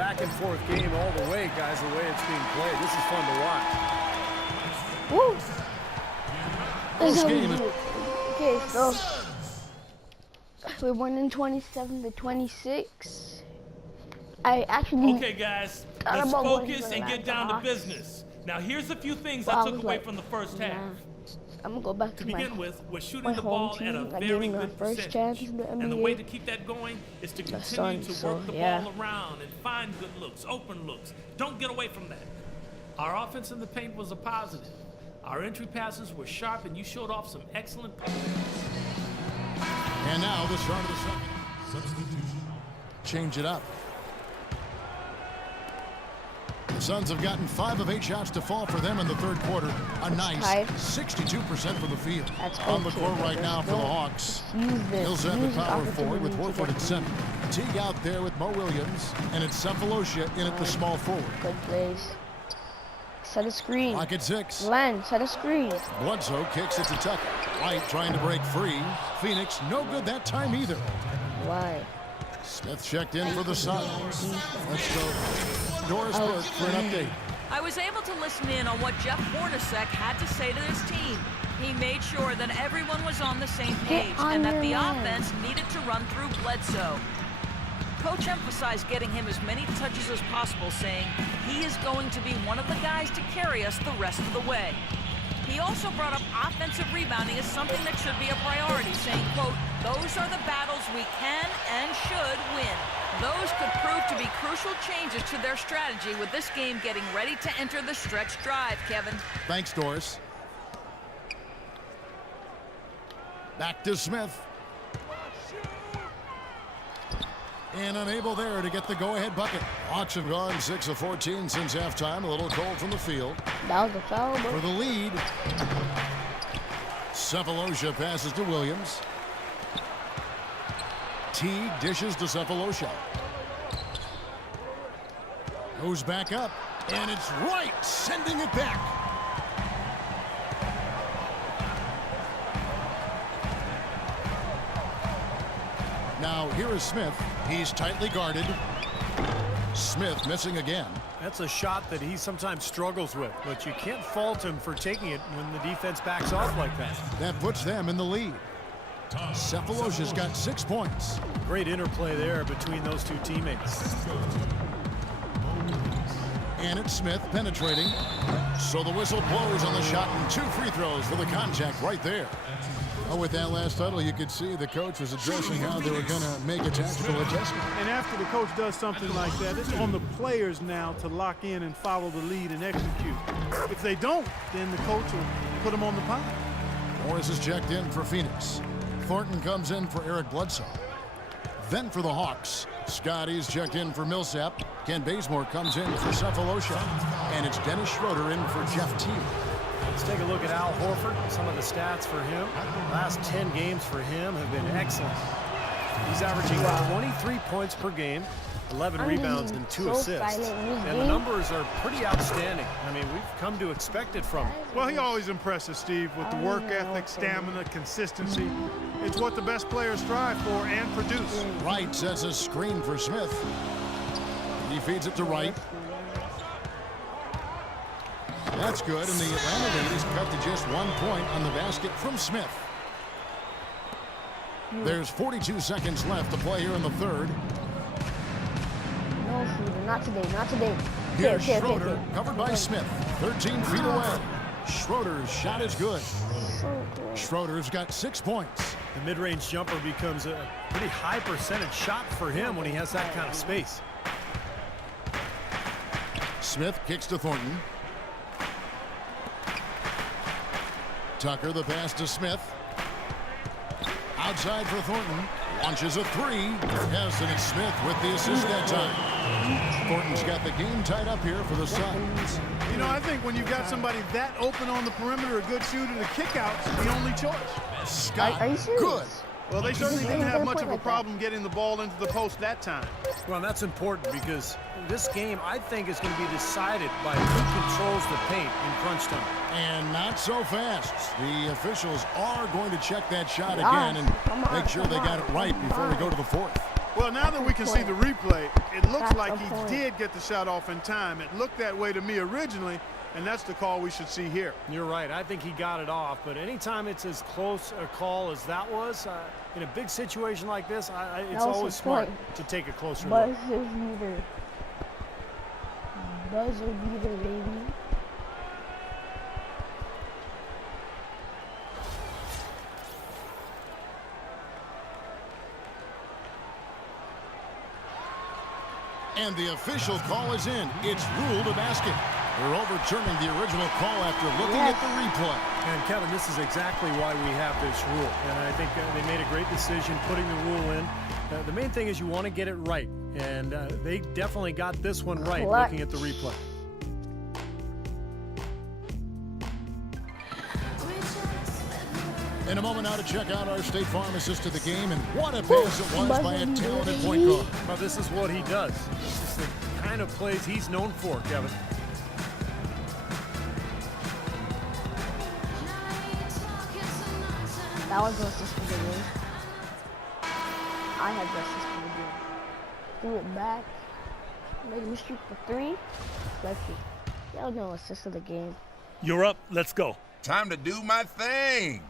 back and forth game all the way, guys, the way it's being played. This is fun to watch. Woo! This game is... Okay, so we're winning 27-26. I actually... Okay, guys, let's focus and get down to business. Now, here's a few things I took away from the first half. I'm gonna go back to To begin with, we're shooting the home ball team. at a I very gave them good the first chance in percentage. the And the NBA. way to keep that going is to continue Suns, to so, work the yeah. ball around and find good looks, open looks. Don't get away from that. Our offense in the paint was a positive. Our entry passes were sharp, and you showed off some excellent... And now the start of the second. Substitution. Change it up. The Suns have gotten 5 of 8 shots to fall for them in the third quarter. A nice 62% from the field. On the court right now for the Hawks. Hills at the power forward with Horford at center. Teague out there with Mo Williams. And it's Cephalosha in at the small forward. Good plays. Set a screen. Lock at 6. Len, set a screen. Bledsoe kicks it to Tucker. White trying to break free. Phoenix no good that time either. Why? Smith checked in for the Suns. Let's go. Doris Burke for an update. I was able to listen in on what Jeff Hornacek had to say to his team. He made sure that everyone was on the same page and that the offense needed to run through Bledsoe. Coach emphasized getting him as many touches as possible, saying he is going to be one of the guys to carry us the rest of the way. He also brought up offensive rebounding as something that should be a priority, saying, quote, "Those are the battles we can and should win." Those could prove to be crucial changes to their strategy with this game getting ready to enter the stretch drive, Kevin. Thanks, Doris. Back to Smith. And unable there to get the go-ahead bucket. Hawks have gone 6 of 14 since halftime. A little cold from the field. That was a foul, bro. For the lead. Cephalosha passes to Williams. Teague dishes to Cephalosha. Goes back up. And it's right, sending it back. Now, here is Smith. He's tightly guarded. Smith missing again. That's a shot that he sometimes struggles with, but you can't fault him for taking it when the defense backs off like that. That puts them in the lead. Cephalosha's got 6 points. Great interplay there between those two teammates. And it's Smith penetrating. So the whistle blows on the shot and 2 free throws for the contact right there. Oh, with that last huddle, you could see the coach was addressing how they were going to make a tactical adjustment. And after the coach does something like that, it's on the players now to lock in and follow the lead and execute. If they don't, then the coach will put them on the pile. Morris is checked in for Phoenix. Thornton comes in for Eric Bledsoe. Then for the Hawks, Scotty's checked in for Millsap. Ken Bazemore comes in for Cephalosha. And it's Dennis Schroeder in for Jeff Teague. Let's take a look at Al Horford. Some of the stats for him. Last 10 games for him have been excellent. He's averaging 23 points per game, 11 rebounds and 2 assists. And the numbers are pretty outstanding. I mean, we've come to expect it from him. Well, he always impresses, Steve, with the work ethic, stamina, consistency. It's what the best players strive for and produce. Wright sets a screen for Smith. He feeds it to Wright. That's good, and the Atlanta lead is cut to just 1 point on the basket from Smith. There's 42 seconds left to play here in the third. No, Schroeder, not today, not today. Here's Schroeder, covered by Smith, 13 feet away. Schroeder's shot is good. Schroeder's got 6 points. The mid-range jumper becomes a pretty high percentage shot for him when he has that kind of space. Smith kicks to Thornton. Tucker, the pass to Smith. Outside for Thornton. Launches a 3. Yes, and it's Smith with the assist that time. Thornton's got the game tied up here for the Suns. You know, I think when you've got somebody that open on the perimeter, a good shooter, the kickout's the only choice. Scott, Are you serious? good. Well, they certainly didn't have much of a problem getting the ball into the post that time. Well, that's important because this game, I think, is going to be decided by who controls the paint in crunch time. And not so fast. The officials are going to check that shot again and make sure they got it right before we go to the fourth. Well, now that we can see the replay, it looks That's like the he point. did get the shot off in time. It looked that way to me originally, and that's the call we should see here. You're right. I think he got it off, but anytime it's as close a call as that was, in a big situation like this, it's was always the smart point. to take a closer look. Buzzerbeater. Buzzerbeater, baby. And the official call is in. It's ruled a basket. They're overturning the original call after looking at the replay. And Kevin, this is exactly why we have this rule. And I think they made a great decision putting the rule in. The main thing is you want to get it right. And they definitely got this one right looking at the replay. In a moment now to check out our State Farm assist to the game, and what a pass it was by a talented point guard. Well, this is what he does. This is the kind of plays he's known for, Kevin. That was the assist for the game. I had the assist for the game. Threw it back. Made him shoot for 3. Left it. That was no assist of the game. You're up. Let's go. Time to do my thing.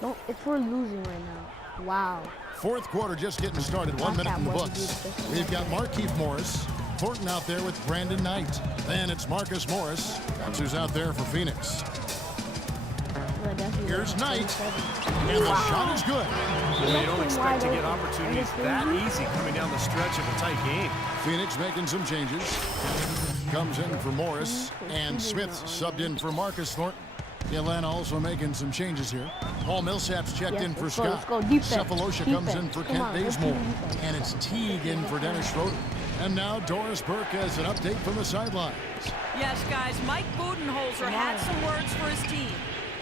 Don't, if we're losing right now. Wow. Fourth quarter just getting started. 1 minute in the books. We've got Markeith Morris. Thornton out there with Brandon Knight. Then it's Marcus Morris. That's who's out there for Phoenix. Here's Knight. And the shot is good. Well, you don't expect to get opportunities that easy coming down the stretch of a tight game. Phoenix making some changes. Comes in for Morris. And Smith subbed in for Marcus Thornton. Atlanta also making some changes here. Paul Millsap's checked in for Scott. Cephalosha comes in for Kent Bazemore. And it's Teague in for Dennis Schroeder. And now Doris Burke has an update from the sidelines. Yes, guys, Mike Budenholzer had some words for his team.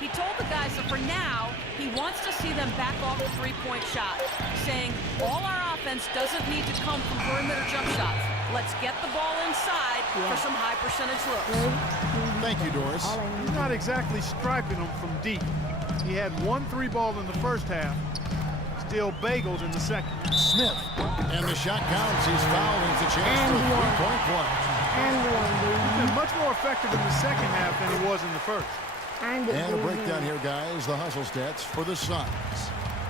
He told the guys that for now, he wants to see them back off the three-point shot, saying all our offense doesn't need to come from perimeter jump shots. Let's get the ball inside for some high percentage looks. Thank you, Doris. He's not exactly striping them from deep. He had 1 3 ball in the first half, still bagels in the second. Smith. And the shot counts. He's fouled. It's a chance for a three-point play. He's been much more effective in the second half than he was in the first. And a breakdown here, guys. The hustle stats for the Suns.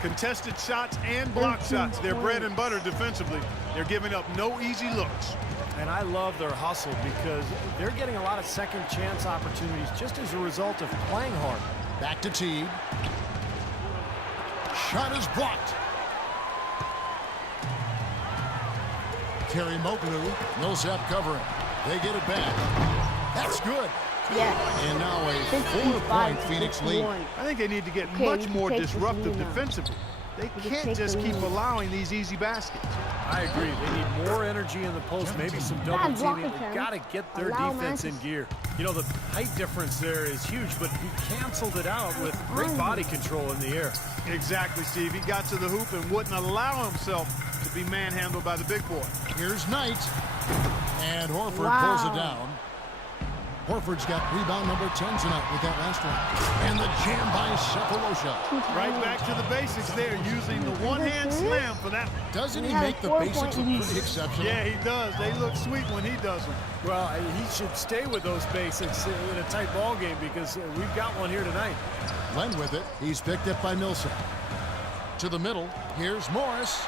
Contested shots and block shots. They're bread and butter defensively. They're giving up no easy looks. And I love their hustle because they're getting a lot of second chance opportunities just as a result of playing hard. Back to Teague. Shot is blocked. Kerry Moklu. Millsap covering. They get it back. That's good. Yeah. And now a 4-point Phoenix lead. I think they need to get much more disruptive defensively. They can't just keep allowing these easy baskets. I agree. They need more energy in the post, maybe some double teaming. They've got to get their defense in gear. You know, the height difference there is huge, but he canceled it out with great body control in the air. Exactly, Steve. He got to the hoop and wouldn't allow himself to be manhandled by the big boy. Here's Knight. And Horford pulls it down. Horford's got rebound number 10 tonight with that last one. And the jam by Cephalosha. Right back to the basics there, using the one-hand slam for that. Doesn't he make the basics look pretty exceptional? Yeah, he does. They look sweet when he does them. Well, he should stay with those basics in a tight ball game because we've got one here tonight. Len with it. He's picked up by Millsap. To the middle. Here's Morris.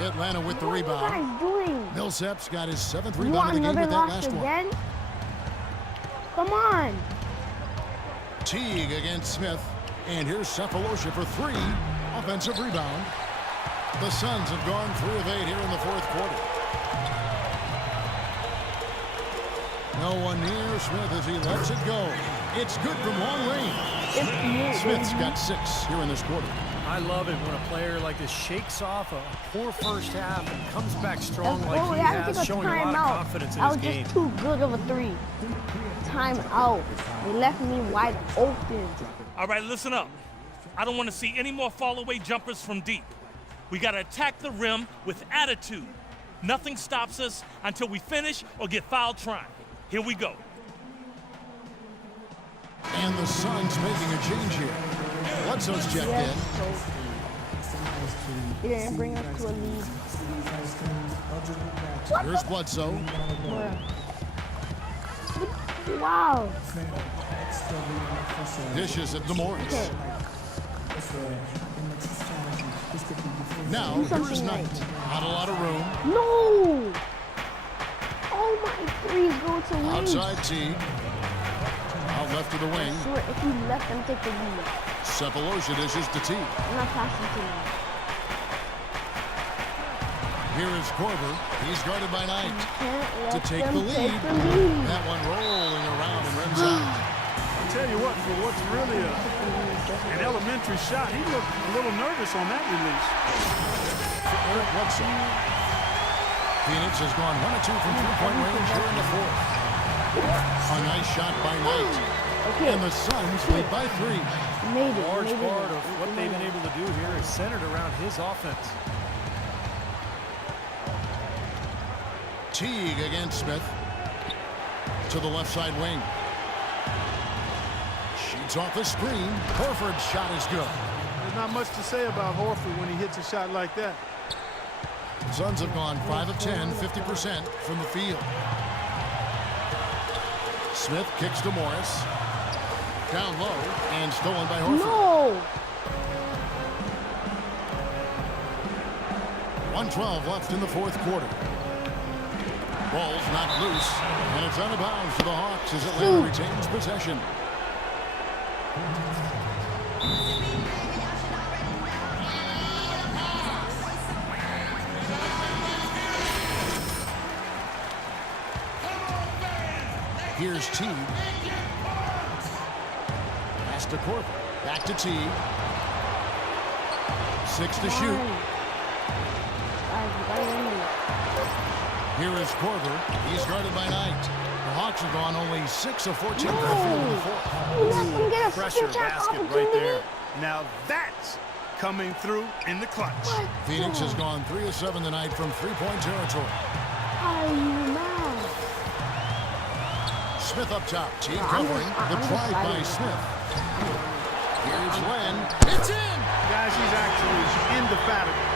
Atlanta with the rebound. What are you guys doing? Millsap's got his 7th rebound of the game with that last one. Come on. Teague against Smith. And here's Cephalosha for 3. Offensive rebound. The Suns have gone 3 of 8 here in the fourth quarter. No one near Smith as he lets it go. It's good from long range. Smith's got 6 here in this quarter. I love it when a player like this shakes off a poor first half and comes back strong like he has, showing a lot of confidence in his game. I was just too good of a 3. Time out. They left me wide open. All right, listen up. I don't want to see any more fall-away jumpers from deep. We got to attack the rim with attitude. Nothing stops us until we finish or get fouled trying. Here we go. And the Suns making a change here. Bledsoe's checked in. He didn't bring us to a lead. Here's Bledsoe. Wow. Dishes it to Morris. Okay. Now, here's Knight. Not a lot of room. No! Oh my, threes go to wing. Outside T. Out left of the wing. I swear, if you let them take the lead. Cephalosha dishes to T. I'm not passing to you. Here is Korver. He's guarded by Knight. To take Them the lead. That one rolling around and runs out. I'll tell you what, for what's really an elementary shot, he looked a little nervous on that release. Eric Bledsoe. Phoenix has gone 1 of 2 from three-point range here in the fourth. A nice shot by Knight. Okay. And the Suns lead by 3. Made it. Large made part it. of what they've been able to do here is centered around his offense. Teague against Smith. To the left side wing. Shoots off the screen. Horford's shot is good. There's not much to say about Horford when he hits a shot like that. Suns have gone 5 of 10, 50% from the field. Smith kicks to Morris. Down low and stolen by Horford. No! 1:12 left in the fourth quarter. Ball's knocked loose, and it's out of bounds for the Hawks as Atlanta retains possession. Here's Teague. Pass to Korver. Back to Teague. 6 to shoot. Here is Korver. He's guarded by Knight. The Hawks have gone only 6 of 14 from the field in the fourth. Pressure basket right there. Now that's coming through in the clutch. Phoenix has gone 3 of 7 tonight from three-point territory. How are you mad? Smith up top. Team covering. The drive by Smith. Here's Len. It's in! Guys, he's actually indefatigable.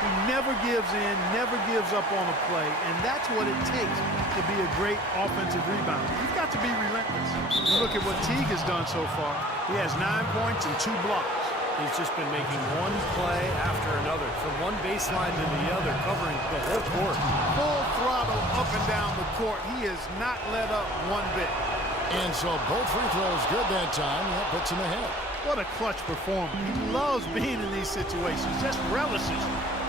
He never gives in, never gives up on a play, and that's what it takes to be a great offensive rebounder. You've got to be relentless. You look at what Teague has done so far. He has 9 points and 2 blocks. He's just been making one play after another, from one baseline to the other, covering the whole court. Full throttle up and down the court. He has not let up one bit. And so both free throws good that time. That puts him ahead. What a clutch performer. He loves being in these situations, just relishes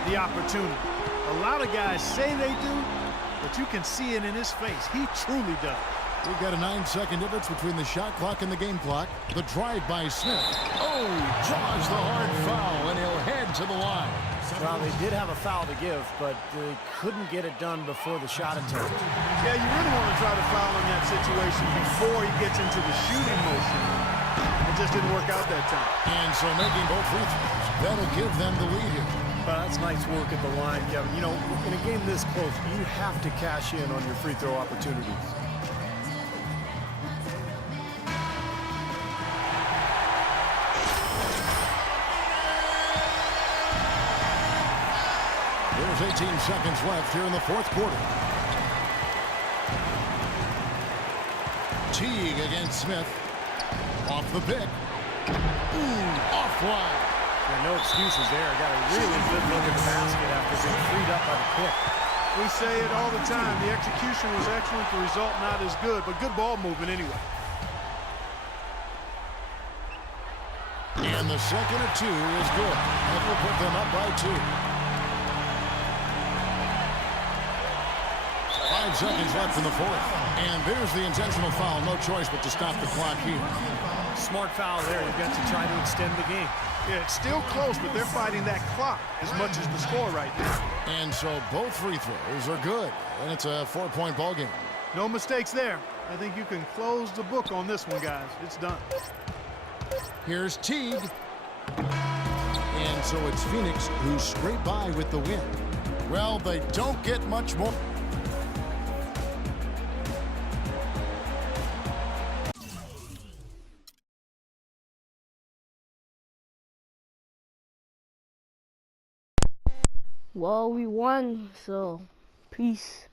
the opportunity. A lot of guys say they do, but you can see it in his face. He truly does. We've got a 9-second difference between the shot clock and the game clock. The drive by Smith. Oh, draws the hard foul, and he'll head to the line. Well, they did have a foul to give, but they couldn't get it done before the shot attempt. Yeah, you really want to try to foul in that situation before he gets into the shooting motion. It just didn't work out that time. And so making both free throws, that'll give them the lead here. That's nice work at the line, Kevin. You know, in a game this close, you have to cash in on your free throw opportunities. There's 18 seconds left here in the fourth quarter. Teague against Smith. Off the pick. Offline. No excuses there. Got a really good look at the basket after being freed up by the pick. We say it all the time. The execution was excellent. The result not as good, but good ball movement anyway. And the second of 2 is good. That will put them up by 2. 5 seconds left in the fourth. And there's the intentional foul. No choice but to stop the clock here. Smart foul there. You've got to try to extend the game. Yeah, it's still close, but they're fighting that clock as much as the score right now. And so both free throws are good. And it's a 4-point ball game. No mistakes there. I think you can close the book on this one, guys. It's done. Here's Teague. And so it's Phoenix who scrape by with the win. Well, they don't get much more. Well, we won, so peace.